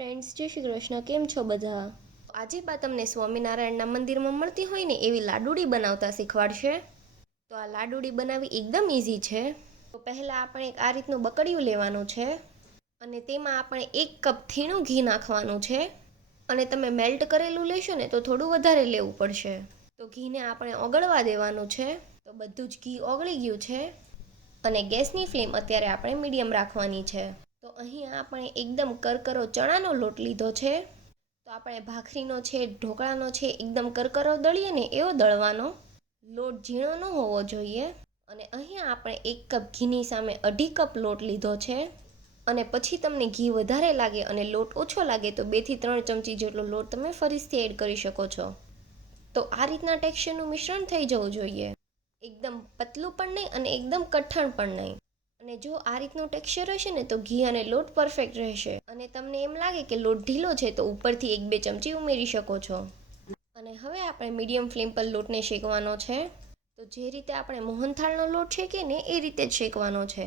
Friends, જય શ્રી કૃષ્ણ. કેમ છો બધા? આજે બા તમને સ્વામિનારાયણના મંદિરમાં મળતી હોય ને એવી લાડુડી બનાવતા શીખવાડશે. તો આ લાડુડી બનાવવી એકદમ ઇઝી છે. તો પહેલાં આપણે એક આ રીતનું બકડિયું લેવાનું છે અને તેમાં આપણે 1 કપ થીણું ઘી નાખવાનું છે. અને તમે મેલ્ટ કરેલું લેશો ને તો થોડું વધારે લેવું પડશે. તો ઘીને આપણે ઓગળવા દેવાનું છે. તો બધું જ ઘી ઓગળી ગયું છે અને ગેસની ફ્લેમ અત્યારે આપણે મીડિયમ રાખવાની છે. તો અહીં આપણે એકદમ કરકરો ચણાનો લોટ લીધો છે. તો આપણે ભાખરીનો છે, ઢોકળાનો છે, એકદમ કરકરો દળીએ ને એવો દળવાનો. લોટ ઝીણો ન હોવો જોઈએ. અને અહીં આપણે 1 કપ ઘીની સામે 2.5 કપ લોટ લીધો છે. અને પછી તમને ઘી વધારે લાગે અને લોટ ઓછો લાગે તો 2 થી 3 ચમચી જેટલો લોટ તમે ફરીથી એડ કરી શકો છો. તો આ રીતના ટેક્સચરનું મિશ્રણ થઈ જવું જોઈએ. એકદમ પતલું પણ નહીં અને એકદમ કઠણ પણ નહીં. અને જો આ રીતનું ટેક્સચર હશે ને તો ઘી અને લોટ પરફેક્ટ રહેશે. અને તમને એમ લાગે કે લોટ ઢીલો છે તો ઉપરથી 1-2 ચમચી ઉમેરી શકો છો. અને હવે આપણે મીડિયમ ફ્લેમ પર લોટને શેકવાનો છે. તો જે રીતે આપણે મોહનથાળનો લોટ શેકીએ ને એ રીતે જ શેકવાનો છે.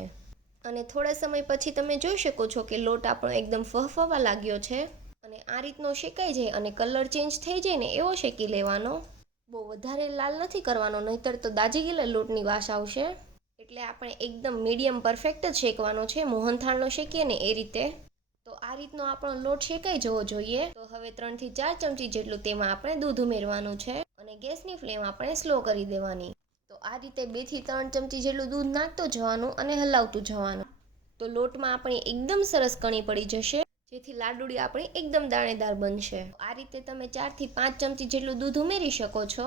અને થોડા સમય પછી તમે જોઈ શકો છો કે લોટ આપણો એકદમ ફફવા લાગ્યો છે. અને આ રીતનો શેકાઈ જાય અને કલર ચેન્જ થઈ જાય ને એવો શેકી લેવાનો. બહુ વધારે લાલ નથી કરવાનો, નહીંતર તો દાજી ગયેલા લોટની વાસ આવશે. એટલે આપણે એકદમ મીડિયમ પરફેક્ટ જ શેકવાનો છે, મોહનથાળનો શેકીએ ને એ રીતે. તો આ રીતનો આપણો લોટ શેકાઈ જવો જોઈએ. તો હવે 3 થી 4 ચમચી જેટલું તેમાં આપણે દૂધ ઉમેરવાનું છે અને ગેસની ફ્લેમ આપણે સ્લો કરી દેવાની. તો આ રીતે 2 થી 3 ચમચી જેટલું દૂધ નાખતું જવાનું અને હલાવતું જવાનું. તો લોટમાં આપણી એકદમ સરસ કણી પડી જશે, જેથી લાડુડી આપણી એકદમ દાણેદાર બનશે. આ રીતે તમે 4 થી 5 ચમચી જેટલું દૂધ ઉમેરી શકો છો.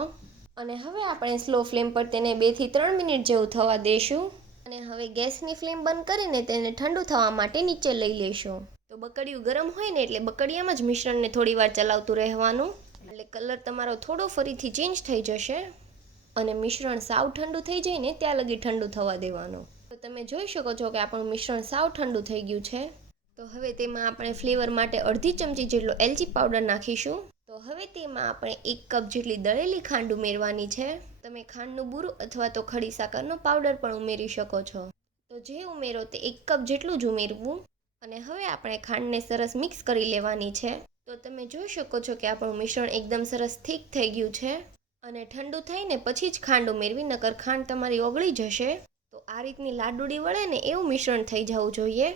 અને હવે આપણે સ્લો ફ્લેમ પર તેને 2 થી 3 મિનિટ જેવું થવા દેશું. અને હવે ગેસની ફ્લેમ બંધ કરીને તેને ઠંડુ થવા માટે નીચે લઈ લેશું. તો બકડિયું ગરમ હોય ને એટલે બકડિયામાં જ મિશ્રણને થોડી વાર ચલાવતું રહેવાનું. એટલે કલર તમારો થોડો ફરીથી ચેન્જ થઈ જશે. અને મિશ્રણ સાવ ઠંડુ થઈ જાય ને ત્યાં લગી ઠંડુ થવા દેવાનું. તો તમે જોઈ શકો છો કે આપણું મિશ્રણ સાવ ઠંડુ થઈ ગયું છે. તો હવે તેમાં આપણે ફ્લેવર માટે અડધી ચમચી જેટલો એલચી પાવડર નાખીશું. તો હવે તેમાં આપણે 1 કપ જેટલી દળેલી ખાંડ ઉમેરવાની છે. તમે ખાંડનું બૂરું અથવા તો ખડી સાકરનો પાવડર પણ ઉમેરી શકો છો. તો જે ઉમેરો તે 1 કપ જેટલું જ ઉમેરવું. અને હવે આપણે ખાંડને સરસ મિક્સ કરી લેવાની છે. તો તમે જોઈ શકો છો કે આપણું મિશ્રણ એકદમ સરસ થીક થઈ ગયું છે. અને ઠંડુ થઈને પછી જ ખાંડ ઉમેરવી, નકર ખાંડ તમારી ઓગળી જશે. તો આ રીતની લાડુડી વળે ને એવું મિશ્રણ થઈ જવું જોઈએ.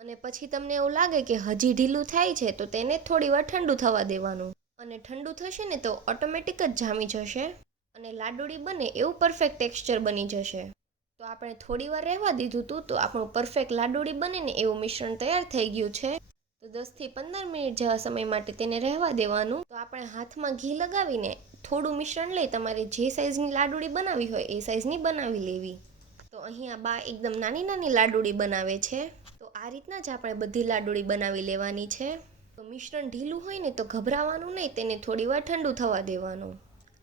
અને પછી તમને એવું લાગે કે હજી ઢીલું થાય છે તો તેને થોડી વાર ઠંડુ થવા દેવાનું. અને ઠંડુ થશે ને તો ઓટોમેટિક જ જામી જશે અને લાડુડી બને એવું પરફેક્ટ ટેક્સચર બની જશે. તો આપણે થોડી વાર રહેવા દીધું હતું તો આપણું પરફેક્ટ લાડુડી બને ને એવું મિશ્રણ તૈયાર થઈ ગયું છે. તો 10 થી 15 મિનિટ જેવા સમય માટે તેને રહેવા દેવાનું. તો આપણે હાથમાં ઘી લગાવીને થોડું મિશ્રણ લઈ તમારે જે સાઇઝની લાડુડી બનાવી હોય એ સાઇઝની બનાવી લેવી. તો અહીંયા બા એકદમ નાની નાની લાડુડી બનાવે છે. તો આ રીતના જ આપણે બધી લાડુડી બનાવી લેવાની છે. તો મિશ્રણ ઢીલું હોય ને તો ગભરાવાનું નહીં, તેને થોડી વાર ઠંડુ થવા દેવાનું.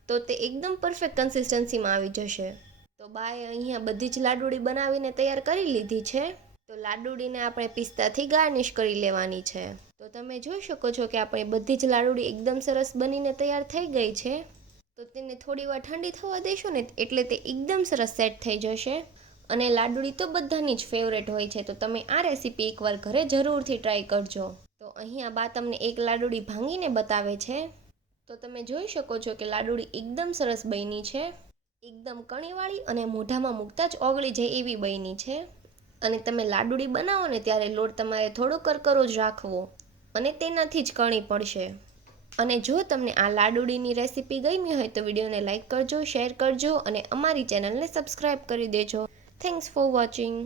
તો તે એકદમ પરફેક્ટ કન્સિસ્ટન્સીમાં આવી જશે. તો બાએ અહીંયા બધી જ લાડુડી બનાવીને તૈયાર કરી લીધી છે. તો લાડુડીને આપણે પિસ્તાથી ગાર્નિશ કરી લેવાની છે. તો તમે જોઈ શકો છો કે આપણે બધી જ લાડુડી એકદમ સરસ બનીને તૈયાર થઈ ગઈ છે. તો તેને થોડી વાર ઠંડી થવા દેશો ને એટલે તે એકદમ સરસ સેટ થઈ જશે. અને લાડુડી તો બધાની જ ફેવરેટ હોય છે. તો તમે આ રેસીપી એકવાર ઘરે જરૂરથી ટ્રાય કરજો. તો અહીંયા બા તમને એક લાડુડી ભાંગીને બતાવે છે. તો તમે જોઈ શકો છો કે લાડુડી એકદમ સરસ બની છે. એકદમ કણીવાળી અને મોઢામાં મૂકતા જ ઓગળી જાય એવી બની છે. અને તમે લાડુડી બનાવો ને ત્યારે લોટ તમારે થોડો કરકરો જ રાખવો અને તેનાથી જ કણી પડશે. અને જો તમને આ લાડુડીની રેસીપી ગમી હોય તો વિડીયોને લાઇક કરજો, શેર કરજો અને અમારી ચેનલને સબસ્ક્રાઈબ કરી દેજો. Thanks for watching.